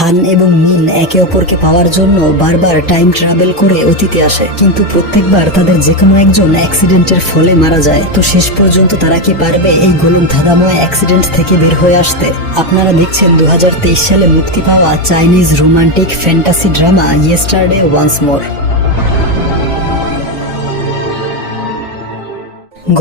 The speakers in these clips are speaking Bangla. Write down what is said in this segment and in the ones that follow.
হান এবং মিন একে অপরকে পাওয়ার জন্য বারবার টাইম ট্রাভেল করে অতীতে আসে, কিন্তু প্রত্যেকবার তাদের যে কোনো একজন অ্যাক্সিডেন্টের ফলে মারা যায়। তো শেষ পর্যন্ত তারা কি পারবে এই গোলক ধাঁধাময় অ্যাক্সিডেন্ট থেকে বের হয়ে আসতে? আপনারা দেখছেন 2023 সালে মুক্তি পাওয়া Chinese romantic fantasy drama Yesterday Once More.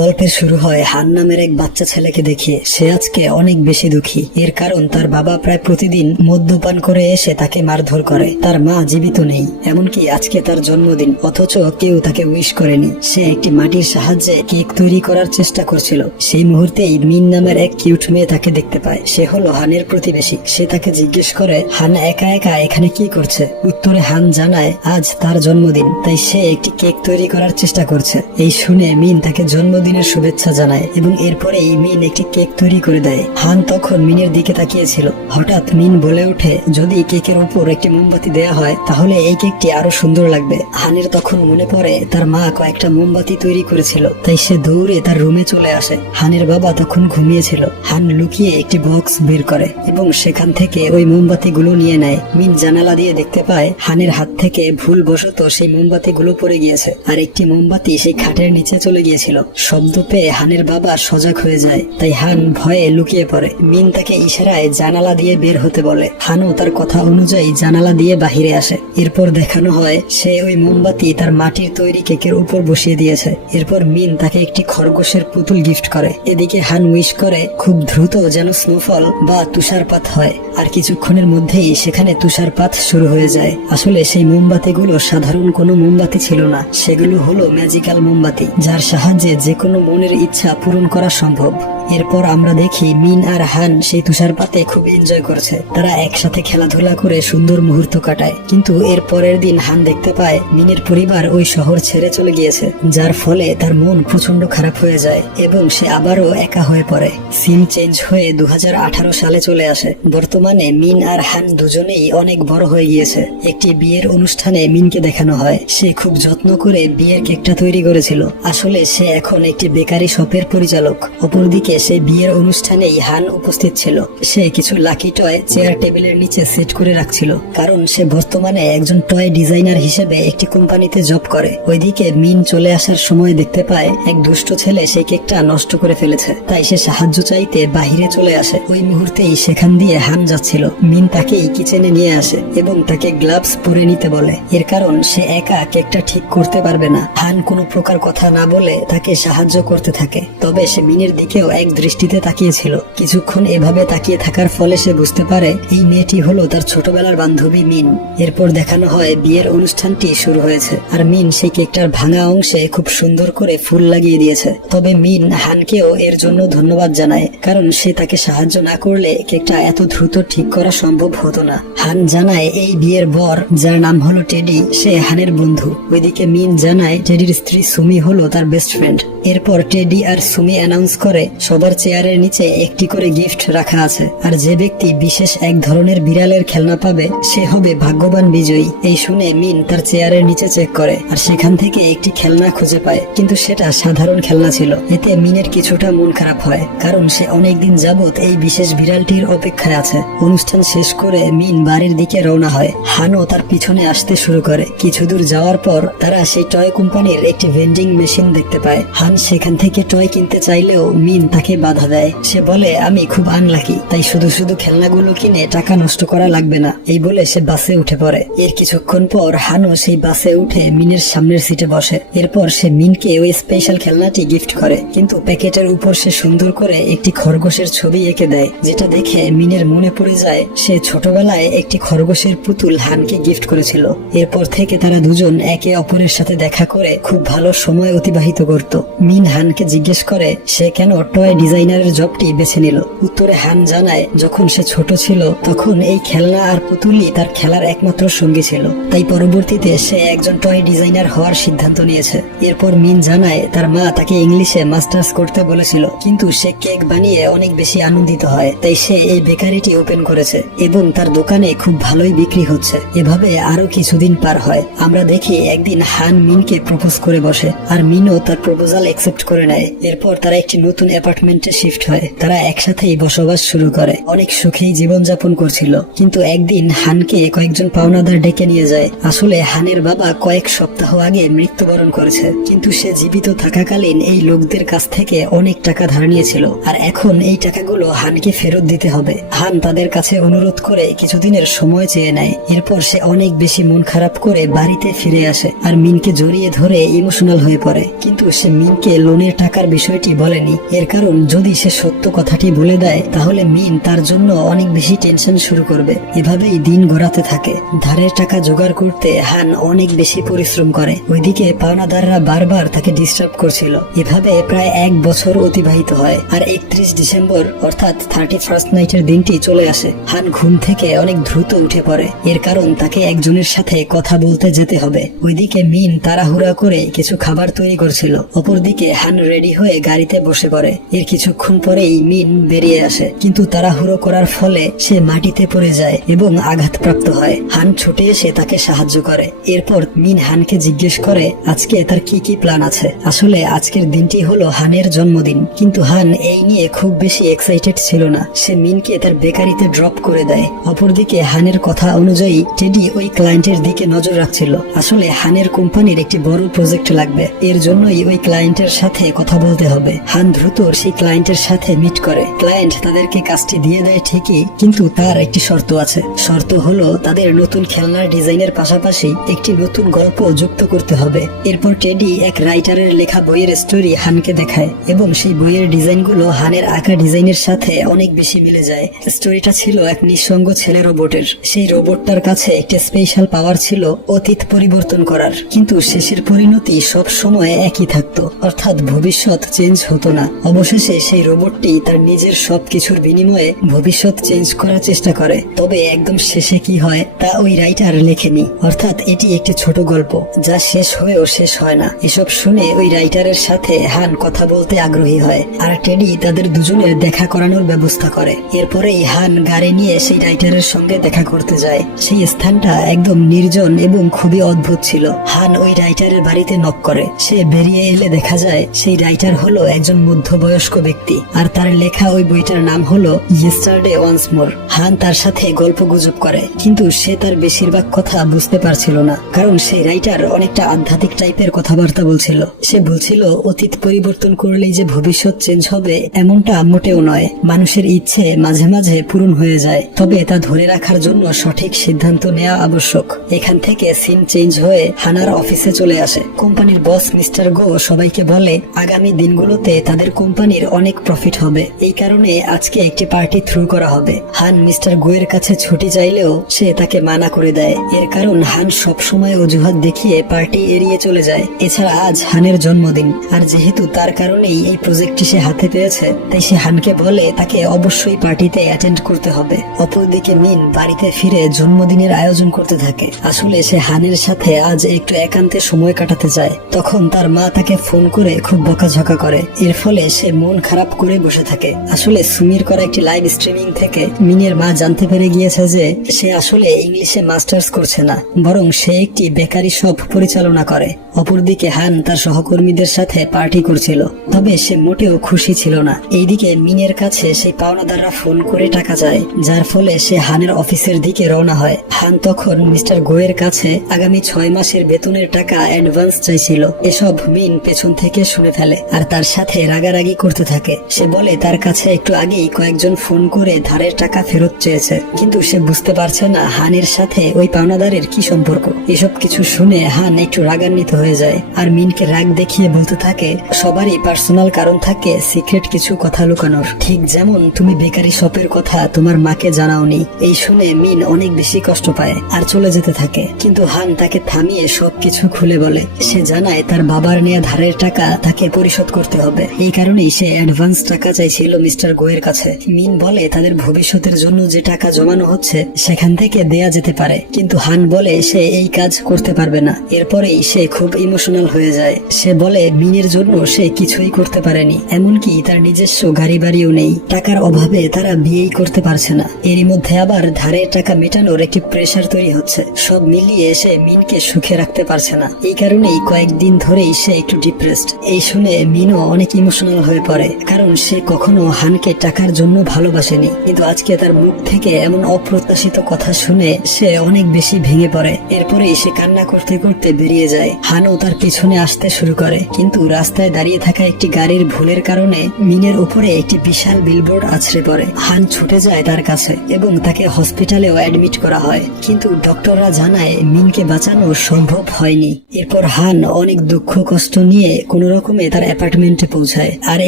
গল্পের শুরু হয় হান নামের এক বাচ্চা ছেলেকে দেখিয়ে। সে আজকে অনেক বেশি দুঃখী। এর কারণ তার বাবা প্রায় প্রতিদিন মদ্যপান করে এসে তাকে মারধর করে। তার মা জীবিত নেই, এমনকি আজকে তার জন্মদিন, অথচ কেউ তাকে উইশ করেনি। সে একটি মাটির সাহায্যে কেক তৈরি করার চেষ্টা করছিল। সেই মুহূর্তেই মিন নামের এক কিউট মেয়ে তাকে দেখতে পায়। সে হলো হানের প্রতিবেশী। সে তাকে জিজ্ঞেস করে হান একা একা এখানে কি করছে। উত্তরে হান জানায় আজ তার জন্মদিন, তাই সে একটি কেক তৈরি করার চেষ্টা করছে। এই শুনে মিন তাকে জন্মদিনের শুভেচ্ছা জানায় এবং এরপরেই মিন একটি কেক তৈরি করে দেয়। হান তখন মিনের দিকে তাকিয়েছিল। হঠাৎ মিন বলে ওঠে যদি কেকের উপর একটি মোমবাতি দেয়া হয় তাহলে এই কেকটি আরো সুন্দর লাগবে। হানের তখন মনে পড়ে তার মা কয়েকটা মোমবাতি তৈরি করেছিল, তাই সে দৌড়ে তার রুমে চলে আসে। হানের বাবা তখন ঘুমিয়েছিল। হান লুকিয়ে একটি বক্স বের করে এবং সেখান থেকে ওই মোমবাতিগুলো নিয়ে নেয়। মিন জানালা দিয়ে দেখতে পায় হানের হাত থেকে ভুলবশত সেই মোমবাতিগুলো পড়ে গিয়েছে, আর একটি মোমবাতি সেই খাটের নিচে চলে গিয়েছিল। শব্দ পেয়ে হানের বাবা সজাগ হয়ে যায়, তাই হান ভয়ে লুকিয়ে পড়ে। মিন তাকে ইশারায় জানালা দিয়ে বের হতে বলে। হানও তার কথা অনুযায়ী জানালা দিয়ে বাহিরে আসে। এরপর দেখানো হয় সে ওই মোমবাতি তার মাটির তৈরি কেকের উপর বসিয়ে দিয়েছে। এরপর মিন তাকে একটি খরগোশের পুতুল গিফট করে। এদিকে হান উইশ করে খুব দ্রুত যেন স্নোফল বা তুষারপাত হয়, আর কিছুক্ষণের মধ্যেই সেখানে তুষারপাত শুরু হয়ে যায়। আসলে সেই মোমবাতিগুলো সাধারণ কোনো মোমবাতি ছিল না, সেগুলো হলো ম্যাজিক্যাল মোমবাতি, যার সাহায্যে যে কোনো মনের ইচ্ছা পূরণ করা সম্ভব। এরপর আমরা দেখি মিন আর হান সেই তুষারপাতে খুব এনজয় করছে। তারা একসাথে খেলাধুলা করে সুন্দর মুহূর্ত কাটায়। কিন্তু এর পরের দিন হান দেখতে পায় মিনের পরিবার ওই শহর ছেড়ে চলে গিয়েছে, যার ফলে তার মন প্রচন্ড খারাপ হয়ে যায় এবং সে আবারও একা হয়ে পড়ে। সিন চেঞ্জ হয়ে 2018 সালে চলে আসে। বর্তমানে মিন আর হান দুজনেই অনেক বড় হয়ে গিয়েছে। একটি বিয়ের অনুষ্ঠানে মিনকে দেখানো হয় সে খুব যত্ন করে বিয়ের কেকটা তৈরি করেছিল। আসলে সে এখন একটি বেকারি শপের পরিচালক। অপরদিকে সেই বিয়ের অনুষ্ঠানেই হান উপস্থিত ছিল। সে কিছু লাকি টয় চেয়ার টেবিলের নিচে সেট করে রাখছিল, কারণ সে বর্তমানে একজন টয় ডিজাইনার হিসেবে একটি কোম্পানিতে জব করে। ওইদিকে মিন চলে আসার সময় দেখতে পায় এক দুষ্ট ছেলে সেই কেকটা নষ্ট করে ফেলেছে, তাই সে সাহায্য চাইতে বাহিরে চলে আসে। ওই মুহূর্তেই সেখান দিয়ে হান যাচ্ছিল। মিন তাকেই কিচেনে নিয়ে আসে এবং তাকে গ্লাভস পরে নিতে বলে। এর কারণ সে একা কেকটা ঠিক করতে পারবে না। হান কোনো প্রকার কথা না বলে তাকে সাহায্য করতে থাকে, তবে সে মিনের দিকেও এক দৃষ্টিতে তাকিয়েছিল। কিছুক্ষণ এভাবে তাকিয়ে থাকার ফলে সে বুঝতে পারে এই মেয়েটি হলো তার ছোটবেলার বান্ধবী মিন। এরপর দেখানো হয় বিয়ের অনুষ্ঠানটি শুরু হয়েছে, আর মিন সেই কেকটার ভাঙা অংশে খুব সুন্দর করে ফুল লাগিয়ে দিয়েছে। তবে মিন হানকেও এর জন্য ধন্যবাদ জানায়, কারণ সে তাকে সাহায্য না করলে কেকটা এত দ্রুত ঠিক করা সম্ভব হতো না। হান জানায় এই বিয়ের বর, যার নাম হলো টেডি, সে হানের বন্ধু। ওইদিকে মিন জানায় টেডির স্ত্রী সুমি হলো তার বেস্ট ফ্রেন্ড। এরপর টেডি আর সুমি অ্যানাউন্স করে সবার চেয়ারের নিচে একটি করে গিফট রাখা আছে, আর যে ব্যক্তি বিশেষ এক ধরনের বিড়ালের খেলনা পাবে সে হবে ভাগ্যবান বিজয়ী। এই শুনে মিন তার চেয়ারের নিচে চেক করে আর সেখান থেকে একটি খেলনা খুঁজে পায়, কিন্তু সেটা সাধারণ খেলনা ছিল। এতে মিনের কিছুটা মন খারাপ হয়, কারণ সে অনেকদিন যাবত এই বিশেষ বিড়ালটির অপেক্ষায় আছে। অনুষ্ঠান শেষ করে মিন বাড়ির দিকে রওনা হয়। হানও তার পিছনে আসতে শুরু করে। কিছু দূর যাওয়ার পর তারা সেই টয় কোম্পানির একটি ভেন্ডিং মেশিন দেখতে পায়। হান সেখান থেকে টয় কিনতে চাইলেও মিন তাকে বাধা দেয়। সে বলে আমি খুব আনলাকি, তাই শুধু শুধু খেলনাগুলো কিনে টাকা নষ্ট করা লাগবে না। এই বলে সে বাসে উঠে পড়ে। এর কিছুক্ষণ পর হানও সেই বাসে উঠে মিনের সামনের সিটে বসে। এরপর সে মিনকে ওই স্পেশাল খেলনাটি গিফট করে, কিন্তু প্যাকেটের উপর সে সুন্দর করে একটি খরগোশের ছবি এঁকে দেয়, যেটা দেখে মিনের মনে পড়ে যায় সে ছোটবেলায় একটি খরগোশের পুতুল হানকে গিফট করেছিল। এরপর থেকে তারা দুজন একে অপরের সাথে দেখা করে খুব ভালো সময় অতিবাহিত করত। মিন হানকে জিজ্ঞেস করে সে কেন টয় ডিজাইনারের জবটি বেছে নিল। উত্তরে হান জানায় যখন সে ছোট ছিল তখন এই খেলনা আর পুতুলই তার খেলার একমাত্র সঙ্গী ছিল, তাই পরবর্তীতে সে একজন টয় ডিজাইনার হওয়ার সিদ্ধান্ত নিয়েছে। এরপর মিন জানায় তার মা তাকে ইংলিশে মাস্টার্স করতে বলেছিল, কিন্তু সে কেক বানিয়ে অনেক বেশি আনন্দিত হয়, তাই সে এই বেকারিটি ওপেন করেছে এবং তার দোকানে খুব ভালোই বিক্রি হচ্ছে। এভাবে আরো কিছুদিন পার হয়। আমরা দেখি একদিন হান মিনকে প্রপোজ করে বসে, আর মিনও তার প্রপোজাল অ্যাকসেপ্ট করে নেয়। এরপর তারা একটি নতুন অ্যাপার্টমেন্ট অ্যাপার্টমেন্টে শিফট হয়। তারা একসাথেই বসবাস শুরু করে, অনেক সুখেই জীবনযাপন করছিল। কিন্তু একদিন হানকে কয়েকজন পাওনাদার ডেকে নিয়ে যায়। আসলে হানের বাবা কয়েক সপ্তাহ আগে মৃত্যুবরণ করেছে, কিন্তু সে জীবিত থাকাকালীন এই লোকদের কাছ থেকে অনেক টাকা ধার নিয়েছিল, আর এখন এই টাকাগুলো হানকে ফেরত দিতে হবে। হান তাদের কাছে অনুরোধ করে কিছুদিনের সময় চেয়ে নেয়। এরপর সে অনেক বেশি মন খারাপ করে বাড়িতে ফিরে আসে আর মিনকে জড়িয়ে ধরে ইমোশনাল হয়ে পড়ে। কিন্তু সে মিনকে লোনের টাকার বিষয়টি বলেনি, এর কারণ যদি সে সত্য কথাটি বলে দেয় তাহলে মিন তার জন্য অনেক বেশি টেনশন শুরু করবে। এভাবেই দিন গড়াতে থাকে। ধারের টাকা জোগাড় করতে হান অনেক বেশি পরিশ্রম করে। ওইদিকে পাওনাদাররা বারবার তাকে ডিস্টার্ব করছিল। এভাবে প্রায় 1 বছর অতিবাহিত হয়, আর 31 ডিসেম্বর অর্থাৎ 31st নাইটের দিনটি চলে আসে। হান ঘুম থেকে অনেক দ্রুত উঠে পড়ে, এর কারণ তাকে একজনের সাথে কথা বলতে যেতে হবে। ওইদিকে মিন তাড়াহুড়া করে কিছু খাবার তৈরি করছিল। অপরদিকে হান রেডি হয়ে গাড়িতে বসে পড়ে। এর কিছুক্ষণ পরেই মিন বেরিয়ে আসে, কিন্তু তাড়াহুড়ো করার ফলে সে মাটিতে পড়ে যায় এবং আঘাতপ্রাপ্ত হয়। হান ছুটে এসে তাকে সাহায্য করে। এরপর মিন হানকে জিজ্ঞেস করে আজকে তার কি কি প্ল্যান আছে। আসলে আজকের দিনটি হলো হানের জন্মদিন, কিন্তু হান এই নিয়ে খুব বেশি এক্সাইটেড ছিল না। সে মিনকে তার বেকারিতে ড্রপ করে দেয়। অপরদিকে হানের কথা অনুযায়ী টেডি ওই ক্লায়েন্টের দিকে নজর রাখছিল। আসলে হানের কোম্পানির একটি বড় প্রজেক্ট লাগবে, এর জন্যই ওই ক্লায়েন্টের সাথে কথা বলতে হবে। হান দ্রুত সেই ক্লায়েন্টের সাথে মিট করে। ক্লায়েন্ট তাদেরকে কাজটি দিয়ে দেয় ঠিকই, কিন্তু তার একটি শর্ত আছে। শর্ত হলো তাদের নতুন খেলনার ডিজাইনের পাশাপাশি একটি নতুন গল্প যুক্ত করতে হবে। এরপর টেডি এক রাইটারের লেখা বইয়ের স্টোরি হানকে দেখায় এবং সেই বইয়ের ডিজাইনগুলো হানের আঁকা ডিজাইনের সাথে অনেক বেশি মিলে যায়। স্টোরিটা ছিল এক নিঃসঙ্গ ছেলে রোবটের। সেই রোবটটার কাছে একটা স্পেশাল পাওয়ার ছিল অতীত পরিবর্তন করার, কিন্তু শেষের পরিণতি সব সময় একই থাকতো, অর্থাৎ ভবিষ্যৎ চেঞ্জ হতো না। অবশেষে সেই রোবটটি তার নিজের সবকিছুর বিনিময়ে ভবিষ্যৎ চেঞ্জ করার চেষ্টা করে। তবে একদম শেষে কি হয় তা ওই রাইটার লেখেনি, অর্থাৎ এটি একটি ছোট গল্প যা শেষ হয়েও শেষ হয় না। এসব শুনে ওই রাইটারের সাথে হান কথা বলতে আগ্রহী হয়, আর টেডি তাদের দুজনের দেখা করানোর ব্যবস্থা করে। এরপরেই হান গাড়ি নিয়ে সেই রাইটারের সঙ্গে দেখা করতে যায়। সেই স্থানটা একদম নির্জন এবং খুবই অদ্ভুত ছিল। হান ওই রাইটারের বাড়িতে নক করে। সে বেরিয়ে এলে দেখা যায় সেই রাইটার হলো একজন মধ্যবয়স্ক ব্যক্তি, আর তার লেখা ওই বইটার নাম হলো ইয়েস্টারডে ওয়ান্স মোর। হান তার সাথে গল্প গুজব করে, কিন্তু সে তার বেশিরভাগ কথা বুঝতে পারছিল না, কারণ সেই রাইটার অনেকটা আধ্যাত্মিক টাইপের কথাবার্তা বলছিল। সে বলছিল অতীত পরিবর্তন করলেই যে ভবিষ্যৎ চেঞ্জ হবে এমনটা মোটেও নয়। মানুষের ইচ্ছে মাঝে মাঝে পূরণ হয়ে যায়, তবে তা ধরে রাখার জন্য সঠিক সিদ্ধান্ত নেওয়া আবশ্যক। এখান থেকে সিন চেঞ্জ হয়ে হানার অফিসে চলে আসে। কোম্পানির বস মিস্টার গো সবাইকে বলে আগামী দিনগুলোতে তাদের কোম্পানির অনেক প্রফিট হবে, এই কারণে আজকে একটি পার্টি থ্রু করা হবে। হান মিস্টার গো এর কাছে ছুটি চাইলেও সে তাকে মানা করে দেয়। এর কারণ হান সবসময় অজুহাত দেখিয়ে পার্টি এড়িয়ে চলে যায়। এছাড়া আজ হানের জন্মদিন, আর যেহেতু তার কারণেই এই প্রজেক্টটি সে হাতে পেয়েছে, তাই সে হানকে বলে তাকে অবশ্যই পার্টিতে অ্যাটেন্ড করতে হবে। অপরদিকে মিন বাড়িতে ফিরে জন্মদিনের আয়োজন করতে থাকে। আসলে সে হানের সাথে আজ একটু একান্তে সময় কাটাতে চায়। তখন তার মা তাকে ফোন করে খুব বকাঝকা করে। এর ফলে সে মন খারাপ করে বসে থাকে। আসলে সুমির করা একটি লাইভ স্ট্রিমিং থেকে মিনের মা জানতে পেরে গিয়েছে যে সে আসলে ইংলিশে মাস্টার্স করছে না, বরং সে একটি বেকারি শপ পরিচালনা করে। অপরদিকে হান তার সহকর্মীদের সাথে পার্টি করছিল, তবে সে মোটেও খুশি ছিল না। এইদিকে মিনের কাছে সেই পাওনাদাররা ফোন করে টাকা চায়, যার ফলে সে হানের অফিসের দিকে রওনা হয়। হান তখন মিস্টার গোয়ের কাছে আগামী 6 মাসের বেতনের টাকা অ্যাডভান্স চাইছিল। এসব মিন পেছন থেকে শুনে ফেলে আর তার সাথে রাগারাগি করতে থাকে। সে বলে তার কাছে একটু আগেই কয়েকজন ফোন করে ধারের টাকা ফেরত চেয়েছে, কিন্তু সে বুঝতে পারছে না হানের সাথে ওই পাওনাদারের কি সম্পর্ক। এসব কিছু শুনে হান একটু রাগান্বিত হয়ে যায় আর মিনকে রাগ দেখিয়ে বলতে থাকে সবারই পার্সোনাল কারণ থাকে সিক্রেট কিছু কথা লুকানোর, ঠিক যেমন তুমি বেকারি শপের কথা তোমার মাকে জানাওনি। এই শুনে মিন অনেক বেশি কষ্ট পায় আর চলে যেতে থাকে, কিন্তু হান তাকে থামিয়ে সবকিছু খুলে বলে। সে জানায় তার বাবার নেয়া ধারের টাকা তাকে পরিশোধ করতে হবে, এই কারণেই সে অ্যাডভান্স টাকা চাইছিল মিস্টার গোয়ের কাছে। মিন বলে তাদের ভবিষ্যতের জন্য যে টাকা জমানো হচ্ছে সেখান থেকে দেয়া যেতে পারে, কিন্তু হান বলে সে এই কাজ করতে পারবে না। এরপরেই সে খুব ইমোশনাল হয়ে যায়। সে বলে মিনের জন্য সে কিছুই করতে পারেনি, এমনকি তার নিজস্ব গাড়ি বাড়িও নেই। টাকার অভাবে তারা বিয়েই করতে পারছে না। এরই মধ্যে আবার ধারের টাকা মেটানোর একটি প্রেসার তৈরি হচ্ছে। সব মিলিয়ে সে মিনকে সুখে রাখতে পারছে না। এই কারণেই কয়েকদিন ধরেই সে একটু ডিপ্রেসড। এই শুনে মিনও অনেক ইমোশনাল হয়ে পড়ে। পড়ে, কারণ সে কখনো হানকে টাকার জন্য ভালোবাসেনি। কিন্তু আজকে তার মুখ থেকে এমন অপ্রত্যাশিত কথা শুনে সে অনেক বেশি ভেঙে পড়ে। এরপরে সে কান্না করতে করতে বেরিয়ে যায়। হানও তার পিছনে আসতে শুরু করে, কিন্তু রাস্তায় দাঁড়িয়ে থাকা একটি গাড়ির ভুলের কারণে মিনের উপরে একটি বিশাল বিলবোর্ড আছড়ে পড়ে। হান ছুটে যায় তার কাছে এবং তাকে হসপিটালেও অ্যাডমিট করা হয়, কিন্তু ডক্টররা জানায় মিনকে বাঁচানো সম্ভব হয়নি। এরপর হান অনেক দুঃখ কষ্ট নিয়ে কোন রকমে তার অ্যাপার্টমেন্টে পৌঁছায়। আর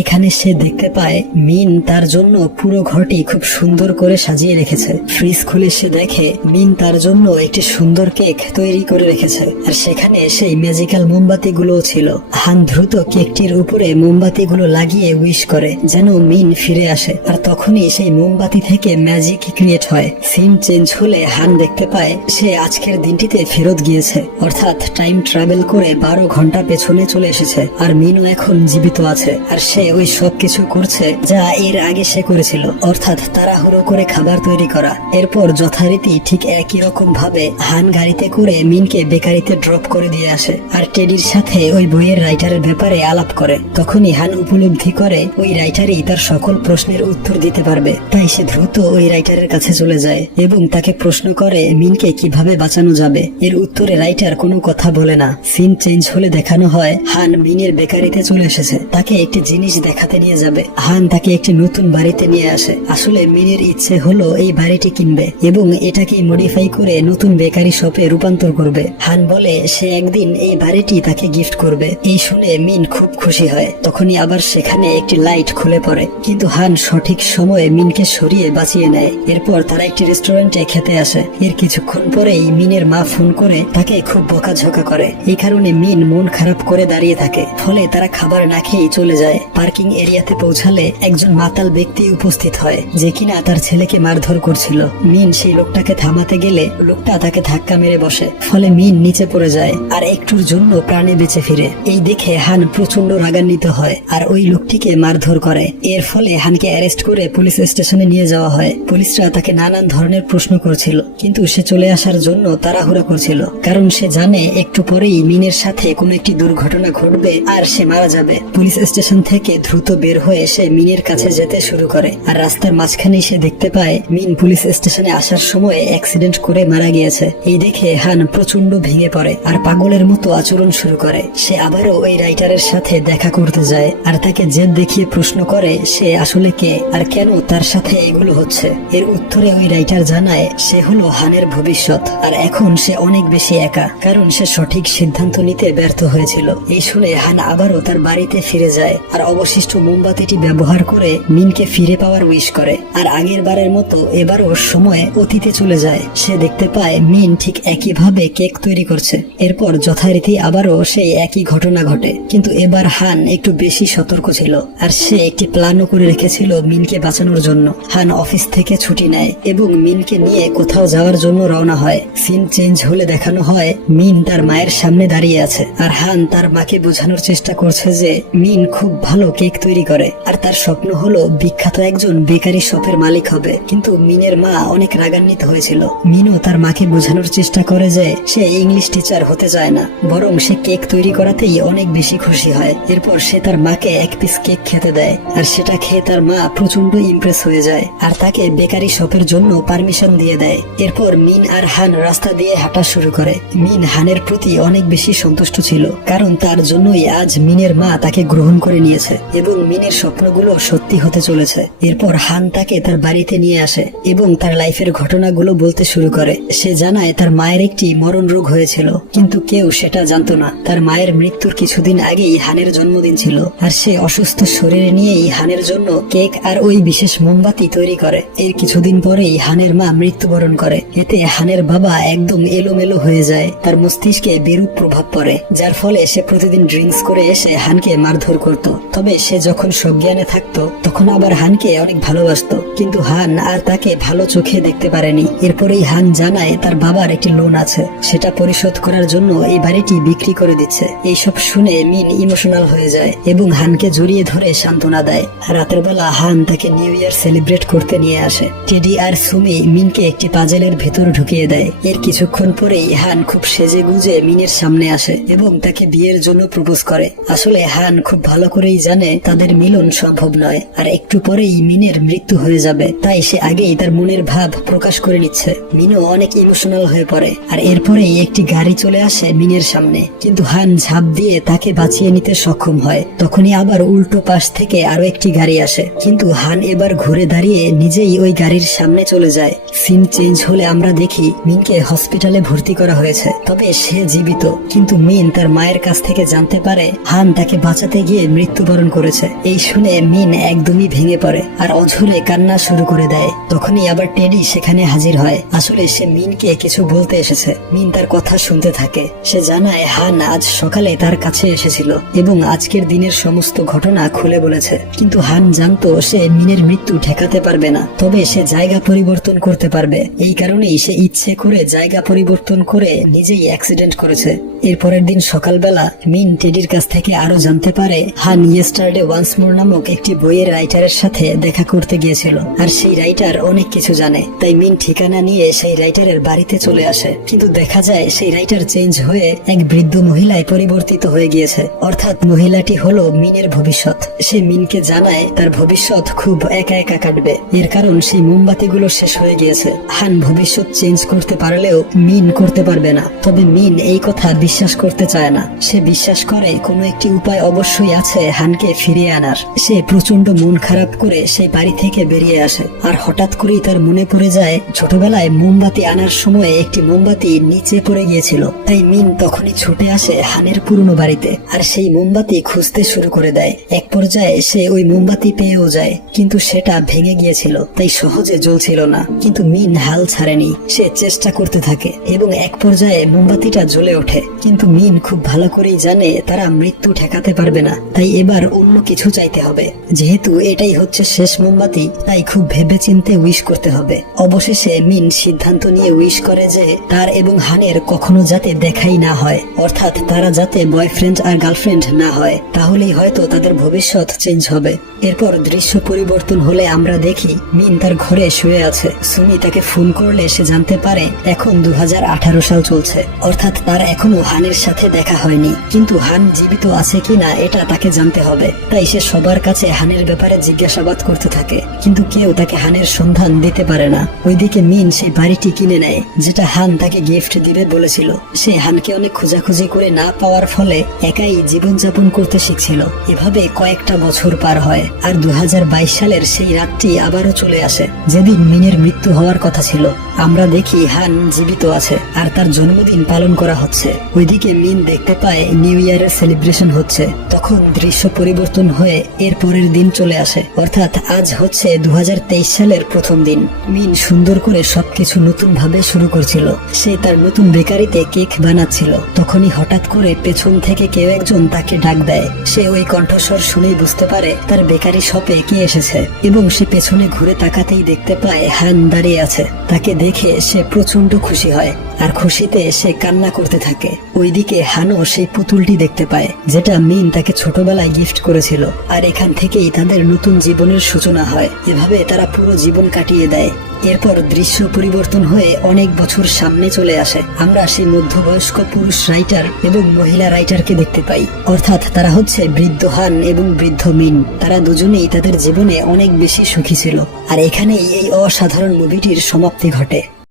এখানে সে দেখতে পায় মিন তার জন্য পুরো ঘরটি খুব সুন্দর করে সাজিয়ে রেখেছে। ফ্রিজ খুলে সে দেখে মিন তার জন্য একটি সুন্দর কেক তৈরি করে রেখেছে, আর সেখানে সেই ম্যাজিক্যাল মোমবাতিগুলো ছিল। হান দ্রুত কেকটির উপরে মোমবাতিগুলো লাগিয়ে উইশ করে যেন মিন ফিরে আসে, আর তখনই সেই মোমবাতি থেকে ম্যাজিক ক্রিয়েট হয়। সিন চেঞ্জ হলে হান দেখতে পায় সে আজকের দিনটিতে ফেরত গিয়েছে, অর্থাৎ টাইম ট্রাভেল করে 12 ঘন্টা পেছনে চলে এসেছে। আর মিনও এখন জীবিত আছে, আর সে ওই সব কিছু করছে যা এর আগে সে করেছিল, অর্থাৎ তাড়াহুড়ো করে খাবার তৈরি করা। এরপর যথারীতি ঠিক একই রকম ভাবে হান গাড়িতে করে মিনকে বেকারিতে ড্রপ করে দিয়ে আসে, আর টেডির সাথে ওই বইয়ের রাইটারের ব্যাপারে আলাপ করে। তখনই হান উপলব্ধি করে ওই রাইটারই তার সকল প্রশ্নের উত্তর দিতে পারবে। তাই সে দ্রুত ওই রাইটারের কাছে চলে যায় এবং তাকে প্রশ্ন করে মিনকে কিভাবে বাঁচানো যাবে। এর উত্তরে রাইটার কোনো কথা বলে না। সিন চেঞ্জ হলে দেখানো হয় হান মিনের বেকারিতে চলে এসেছে, তাকে একটি জিনিস দেখাতে নিয়ে যাবে। হান তাকে একটি নতুন বাড়িতে নিয়ে আসে। আসলে মিনের ইচ্ছে হলো এই বাড়িটি কিনবে এবং এটাকে মডিফাই করে নতুন বেকারি শপে রূপান্তর করবে। হান বলে সে একদিন এই বাড়িটি তাকে গিফট করবে। এই শুনে মিন খুব খুশি হয়। তখনই আবার সেখানে একটি লাইট খুলে পড়ে, কিন্তু হান সঠিক সময়ে মিনকে সরিয়ে বাঁচিয়ে নেয়। এরপর তারা একটি রেস্টুরেন্টে খেতে আসে। এর কিছুক্ষণ পরেই মিনের মা ফোন করে তাকে খুব বকাঝকা করে। এই কারণে মিন মন খারাপ করে দাঁড়িয়ে থাকে, ফলে তারা খাবার না খেয়েই চলে যায়। পার্কিং এরিয়াতে পৌঁছালে একজন মাতাল ব্যক্তি উপস্থিত হয়, যে কিনা তার ছেলেকে মারধর করছিল। মিন সেই লোকটাকে থামাতে গেলে লোকটা তাকে ধাক্কা মেরে বসে, ফলে মিন নিচে পড়ে যায় আর একটুর জন্য প্রাণে বেঁচে ফিরে। এই দেখে হান প্রচন্ড রাগান্বিত হয় আর ওই লোকটিকে মারধর করে। এর ফলে হানকে অ্যারেস্ট করে পুলিশ স্টেশনে নিয়ে যাওয়া হয়। পুলিশরা তাকে নানান ধরনের প্রশ্ন করছিল, কিন্তু সে চলে আসার জন্য তাড়াহুড়া করছিল, কারণ সে জানে একটু পরেই মিনের সাথে কোনো একটি দুর্ঘটনা ঘটবে আর সে মারা যাবে। পুলিশ স্টেশন থেকে দ্রুত বের হয়ে সে মিনের কাছে যেতে শুরু করে, আর রাস্তার মাঝখানে সে দেখতে পায় মিন পুলিশ স্টেশনে আসার সময় অ্যাক্সিডেন্ট করে মারা গিয়েছে। এই দেখে হান প্রচন্ড ভেঙে পড়ে আর পাগলের মতো আচরণ শুরু করে। সে আবারও ওই রাইটারের সাথে দেখা করতে যায় আর তাকে জেদ দেখিয়ে প্রশ্ন করে সে আসলে কে আর কেন তার সাথে এগুলো হচ্ছে। এর উত্তরে ওই রাইটার জানায় সে হলো হানের ভবিষ্যৎ, আর এখন সে অনেক বেশি একা, কারণ সে সঠিক সিদ্ধান্ত নিতে ব্যর্থ হয়েছিল। এই শুনে হান আবারও তার বাড়িতে ফিরে যায় আর অবশিষ্ট মোমবাতিটি ব্যবহার করে মিনকে ফিরে পাওয়ার উইশ করে। আর আগের বারের মতো এবারও সময় অতীতে চলে যায়। সে দেখতে পায় মিন ঠিক একইভাবে কেক তৈরি করছে। এরপর যথারীতি আবারও সেই একই ঘটনা ঘটে, কিন্তু এবার হান একটু বেশি সতর্ক ছিল আর সে একটি প্ল্যানও করে রেখেছিল মিনকে বাঁচানোর জন্য। হান অফিস থেকে ছুটি নেয় এবং মিনকে নিয়ে কোথাও যাওয়ার জন্য রওনা হয়। সিন চেঞ্জ হলে দেখানো হয় মিন তার মায়ের সামনে দাঁড়িয়ে আছে, আর হান তার মাকে বোঝানোর চেষ্টা করছে যে মিন খুব ভালো কেক তৈরি করে আর তার স্বপ্ন হলো বিখ্যাত একজন বেকারি শপের মালিক হবে। কিন্তু মিনের মা অনেক রাগান্বিত হয়েছিল। মিনও তার মাকে বোঝানোর চেষ্টা করে যে সে ইংলিশ টিচার হতে চায় না, বরং সে কেক তৈরি করাতেই অনেক বেশি খুশি হয়। এরপর সে তার মাকে এক পিস কেক খেতে দেয়, আর সেটা খেয়ে তার মা প্রচন্ড ইমপ্রেস হয়ে যায় আর তাকে বেকারি শপের জন্য পারমিশন দিয়ে দেয়। এরপর মিন আর হান রাস্তা দিয়ে হাঁটা শুরু করে। মিন হানের প্রতি অনেক বেশি সন্তুষ্ট ছিল, কারণ তার জন্যই আজ মিনের মা তাকে গ্রহণ করে নিয়েছে এবং মিনের স্বপ্নগুলো সত্যি হতে চলেছে। এরপর হান তাকে তার বাড়িতে নিয়ে আসে এবং তার লাইফের ঘটনাগুলো বলতে শুরু করে। সে জানায় তার মায়ের একটি মরণ রোগ হয়েছিল, কিন্তু কেউ সেটা জানতো না। তার মায়ের মৃত্যুর কিছুদিন আগেই হানের জন্মদিন ছিল, আর সে অসুস্থ শরীরে নিয়েই হানের জন্য কেক আর ওই বিশেষ মোমবাতি তৈরি করে। এর কিছুদিন পরেই হানের মা মৃত্যুবরণ করে। এতে হানের বাবা একদম এলোমেলো হয়ে যায়, তার মস্তিষ্কে বিরূপ প্রভাব পড়ে, যার ফলে সে প্রতিদিন ড্রিঙ্কস করে এসে হানকে মারধর করত। তবে সে যখন সজ্ঞানে থাকতো তখন আবার হানকে অনেক ভালোবাসতো, কিন্তু হান আর তাকে ভালো চোখে দেখতে পারেনি। এরপরেই হান জানায় তার বাবার একটি লোন আছে, সেটা পরিশোধ করার জন্য এই বাড়িটি বিক্রি করে দিচ্ছে। এইসব শুনে মিন ইমোশনাল হয়ে যায় এবং হানকে জড়িয়ে ধরে সান্ত্বনা দেয়। রাতের বেলা হান তাকে নিউ ইয়ার সেলিব্রেট করতে নিয়ে আসে। টেডি আর সুমি মিনকে একটি পাজেলের ভেতর ঢুকিয়ে দেয়। এর কিছুক্ষণ পরেই হান খুব সেজে গুজে মিনের সামনে আসে এবং তাকে বিয়ের জন্য প্রপোজ করে। আসলে হান খুব ভালো করেই জানে জীবনে তাদের মিলন সম্ভব নয়, আর একটু পরেই মিনের মৃত্যু হয়ে যাবে, তাই সে আগেই তার মনের ভাব প্রকাশ করে নিচ্ছে। মিনও অনেক ইমোশনাল হয়ে পড়ে, আর এরপরেই একটি গাড়ি চলে আসে মিনের সামনে, কিন্তু হান ঝাঁপ দিয়ে তাকে বাঁচিয়ে নিতে সক্ষম হয়। তখনই আবার উল্টো পাশ থেকে আরো একটি গাড়ি আসে, কিন্তু হান এবার ঘুরে দাঁড়িয়ে নিজেই ওই গাড়ির সামনে চলে যায়। সিন চেঞ্জ হলে আমরা দেখি মিনকে হসপিটালে ভর্তি করা হয়েছে, তবে সে জীবিত। কিন্তু মিন তার মায়ের কাছ থেকে জানতে পারে হান তাকে বাঁচাতে গিয়ে মৃত্যুবরণ করেছে। এই শুনে মিন একদমই ভেঙে পড়ে আর অঝরে কান্না শুরু করে দেয়। তখনই আবার টেডি সেখানে হাজির হয়। আসলে সে মিনকে কিছু বলতে এসেছে। মিন তার কথা শুনতে থাকে। সে জানায় হান আজ সকালে তার কাছে এসেছিল এবং আজকের দিনের সমস্ত ঘটনা খুলে বলেছে, কিন্তু হান জানতো সে মিনের মৃত্যু ঠেকাতে পারবে না, তবে সে জায়গা পরিবর্তন করতে পারবে। এই কারণেই সে ইচ্ছে করে জায়গা পরিবর্তন করে নিজেই অ্যাক্সিডেন্ট করেছে। এরপরের দিন সকালবেলা মিন টেডির কাছ থেকে আরো জানতে পারে হান ইয়েস্টারডে ওয়ান্স মোর নামক একটি বইয়ের রাইটারের সাথে দেখা করতে গিয়েছিল, আর সেই রাইটার অনেক কিছু জানে। তাই মিন ঠিকানা নিয়ে সেই রাইটারের বাড়িতে চলে আসে, কিন্তু দেখা যায় সেই রাইটার চেঞ্জ হয়ে এক বৃদ্ধ মহিলায় পরিবর্তিত হয়ে গিয়েছে, অর্থাৎ মহিলাটি হলো মিনের ভবিষ্যৎ। সে মিনকে জানায় তার ভবিষ্যৎ খুব একা একা কাটবে, এর কারণ সেই মোমবাতিগুলো শেষ হয়ে গিয়েছে। হান ভবিষ্যৎ চেঞ্জ করতে পারলেও মিন করতে পারবে না, তবে মিন এই কথা বিশ্বাস করতে চায় না। সে বিশ্বাস করে কোনো একটি উপায় অবশ্যই আছে হানকে ফিরিয়ে আনার। সে প্রচন্ড মন খারাপ করে সেই বাড়ি থেকে বেরিয়ে আসে, আর হঠাৎ করেই তার মনে পড়ে যায় ছোটবেলায় মোমবাতি আনার সময় একটি মোমবাতি নিচে পড়ে গিয়েছিল। তাই মিন তখনই ছুটে আসে হানের পুরনো বাড়িতে, আর সেই মোমবাতি খুঁজতে শুরু করে দেয়। এক পর্যায়ে সে ওই মোমবাতি পেয়েও যায়, কিন্তু সেটা ভেঙে গিয়েছিল, তাই সহজে জ্বলছিল না। কিন্তু মিন হাল ছাড়েনি, সে চেষ্টা করতে থাকে এবং এক পর্যায়ে মোমবাতিটা জ্বলে ওঠে। কিন্তু মিন খুব ভালো করেই জানে তারা মৃত্যু ঠেকাতে পারবে না, তাই এবার অন্য কিছু চাইতে হবে। যেহেতু এটাই হচ্ছে শেষ মোমবাতি, তাই খুব ভেবেচিন্তে উইশ করতে হবে। অবশেষে মিন সিদ্ধান্ত নিয়ে উইশ করে যে তার এবং হানের কখনো যাতে দেখাই না হয়, অর্থাৎ তারা যাতে বয়ফ্রেন্ড আর গার্লফ্রেন্ড না হয়, তাহলেই হয়তো তাদের ভবিষ্যৎ চেঞ্জ হবে। এরপর দৃশ্য পরিবর্তন হলে আমরা দেখি মিন তার ঘরে শুয়ে আছে। সুমি তাকে ফোন করলে সে জানতে পারে এখন 2018 সাল চলছে, অর্থাৎ তার এখনো হানের সাথে দেখা হয়নি। কিন্তু হান জীবিত আছে কিনা এটা তাকে জানতে হবে, তাই সে সবার কাছে হানের ব্যাপারে জিজ্ঞাসাবাদ করতে থাকে, কিন্তু কেউ তাকে হানের সন্ধান দিতে পারে না। ওইদিকে মিন সেই বাড়িটি কিনে নেয় যেটা হান তাকে গিফট দিবে বলেছিল। সে হানকে অনেক খোঁজাখুঁজি করে না পাওয়ার ফলে একাই জীবনযাপন করতে শিখছিল। এভাবে কয়েকটা বছর পার হয়, আর 2022 সালের সেই রাতটি আবারও চলে আসে যেদিন মিনের মৃত্যু হওয়ার কথা ছিল। আমরা দেখি হান জীবিত আছে আর তার জন্মদিন পালন করা হচ্ছে। ওইদিকে মিন দেখতে পায় নিউ ইয়ারের সেলিব্রেশন হচ্ছে। তখন দৃশ্য পরিবর্তন হয়ে এর পরের দিন চলে আসে, অর্থাৎ আজ হচ্ছে 2023 সালের প্রথম দিন। মিন সুন্দর করে সবকিছু নতুন ভাবে শুরু করছিল। সে তার নতুন বেকারিতে কেক বানাচ্ছিল। তখনই হঠাৎ করে পেছন থেকে কেউ একজন তাকে ডাক দেয়। সে ওই কণ্ঠস্বর শুনেই বুঝতে পারে তার বেকারি শপে কে এসেছে, এবং সে পেছনে ঘুরে তাকাতেই দেখতে পায় হান দাঁড়িয়ে আছে। তাকে দেখে সে প্রচন্ড খুশি হয়, আর খুশিতে সে কান্না করতে থাকে। ওইদিকে হানও সেই পুতুলটি দেখতে পায় যেটা মিন তাকে ছোটবেলায় গিফট করেছিল, আর এখান থেকেই তাদের নতুন জীবনের সূচনা হয়। এভাবে তারা পুরো জীবন কাটিয়ে দেয়। এরপর দৃশ্য পরিবর্তন হয়ে অনেক বছর সামনে চলে আসে। আমরা সেই মধ্যবয়স্ক পুরুষ রাইটার এবং মহিলা রাইটারকে দেখতে পাই, অর্থাৎ তারা হচ্ছে বৃদ্ধ হান এবং বৃদ্ধ মিন। তারা দুজনেই তাদের জীবনে অনেক বেশি সুখী ছিল, আর এখানেই এই অসাধারণ মুভিটির সমাপ্তি ঘটে।